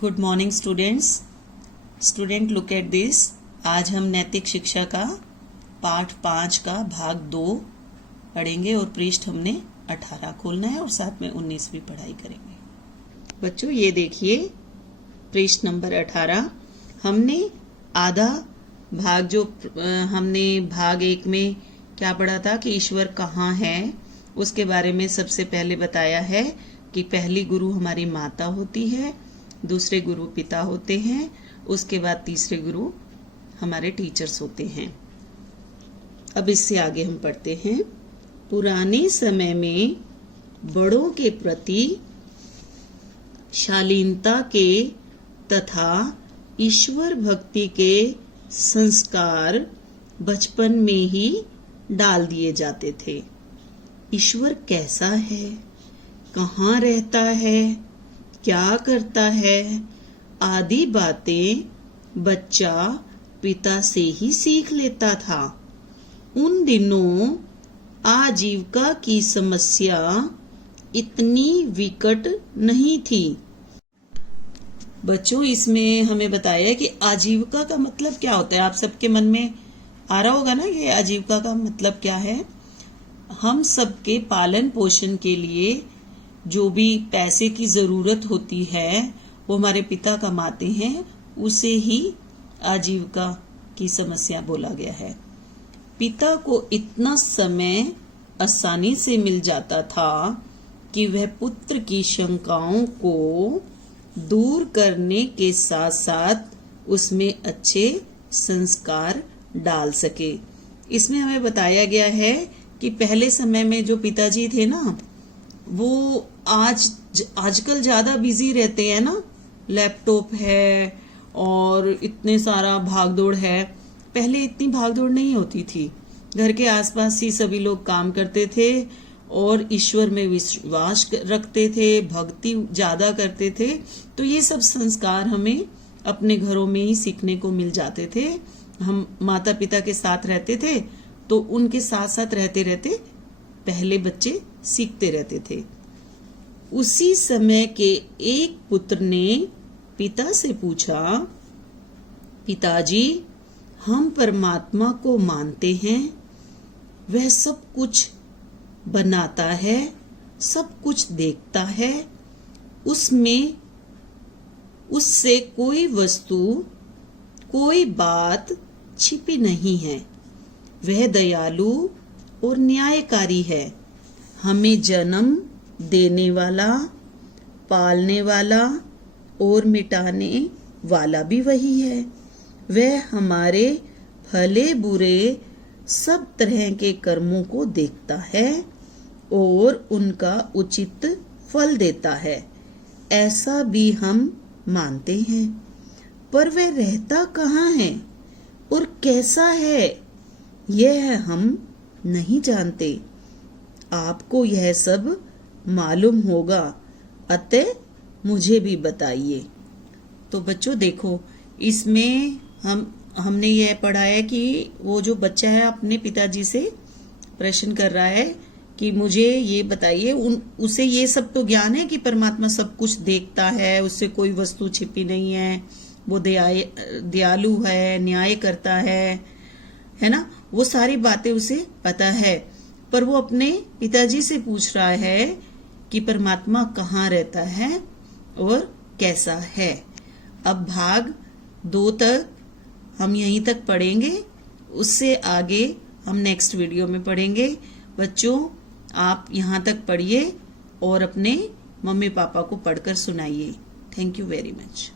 Good morning student look at this. आज हम नैतिक शिक्षा का पाठ 5 का भाग 2 पढ़ेंगे और पृष्ठ हमने 18 खोलना है और साथ में 19 भी पढ़ाई करेंगे। बच्चों ये देखिए पृष्ठ नंबर 18। हमने आधा भाग जो हमने भाग 1 में क्या पढ़ा था कि ईश्वर कहाँ है, उसके बारे में सबसे पहले बताया है कि पहली गुरु हमारी माता होती है, दूसरे गुरु पिता होते हैं, उसके बाद तीसरे गुरु हमारे टीचर्स होते हैं। अब इससे आगे हम पढ़ते हैं। पुराने समय में बड़ों के प्रति शालीनता के तथा ईश्वर भक्ति के संस्कार बचपन में ही डाल दिए जाते थे। ईश्वर कैसा है, कहाँ रहता है, क्या करता है आदि बातें बच्चा पिता से ही सीख लेता था। उन दिनों आजीविका की समस्या इतनी विकट नहीं थी। बच्चों इसमें हमें बताया कि आजीविका का मतलब क्या होता है। आप सबके मन में आ रहा होगा ना कि आजीविका का मतलब क्या है। हम सबके पालन पोषण के लिए जो भी पैसे की जरूरत होती है वो हमारे पिता कमाते हैं, उसे ही आजीविका की समस्या बोला गया है। पिता को इतना समय आसानी से मिल जाता था कि वह पुत्र की शंकाओं को दूर करने के साथ साथ उसमें अच्छे संस्कार डाल सके। इसमें हमें बताया गया है कि पहले समय में जो पिताजी थे ना, वो आजकल ज्यादा बिजी रहते हैं ना, लैपटॉप है और इतने सारा भागदौड़ है। पहले इतनी भागदौड़ नहीं होती थी, घर के आसपास ही सभी लोग काम करते थे और ईश्वर में विश्वास रखते थे, भक्ति ज्यादा करते थे। तो ये सब संस्कार हमें अपने घरों में ही सीखने को मिल जाते थे। हम माता पिता के साथ रहते थे तो उनके साथ साथ रहते रहते पहले बच्चे सीखते रहते थे। उसी समय के एक पुत्र ने पिता से पूछा, पिताजी हम परमात्मा को मानते हैं, वह सब कुछ बनाता है, सब कुछ देखता है, उससे कोई वस्तु कोई बात छिपी नहीं है, वह दयालु और न्यायकारी है, हमें जन्म देने वाला, पालने वाला और मिटाने वाला भी वही है। वह हमारे भले बुरे सब तरह के कर्मों को देखता है और उनका उचित फल देता है, ऐसा भी हम मानते हैं। पर वह रहता कहाँ है और कैसा है, यह हम नहीं जानते। आपको यह सब मालूम होगा, अतः मुझे भी बताइए। तो बच्चों देखो, इसमें हमने यह पढ़ा है कि वो जो बच्चा है अपने पिताजी से प्रश्न कर रहा है कि मुझे ये बताइए। उसे ये सब तो ज्ञान है कि परमात्मा सब कुछ देखता है, उससे कोई वस्तु छिपी नहीं है, वो दयालु है, न्याय करता है ना, वो सारी बातें उसे पता है। पर वो अपने पिताजी से पूछ रहा है कि परमात्मा कहाँ रहता है और कैसा है। अब भाग 2 तक हम यहीं तक पढ़ेंगे, उससे आगे हम नेक्स्ट वीडियो में पढ़ेंगे। बच्चों आप यहाँ तक पढ़िए और अपने मम्मी पापा को पढ़कर सुनाइए। Thank you very much.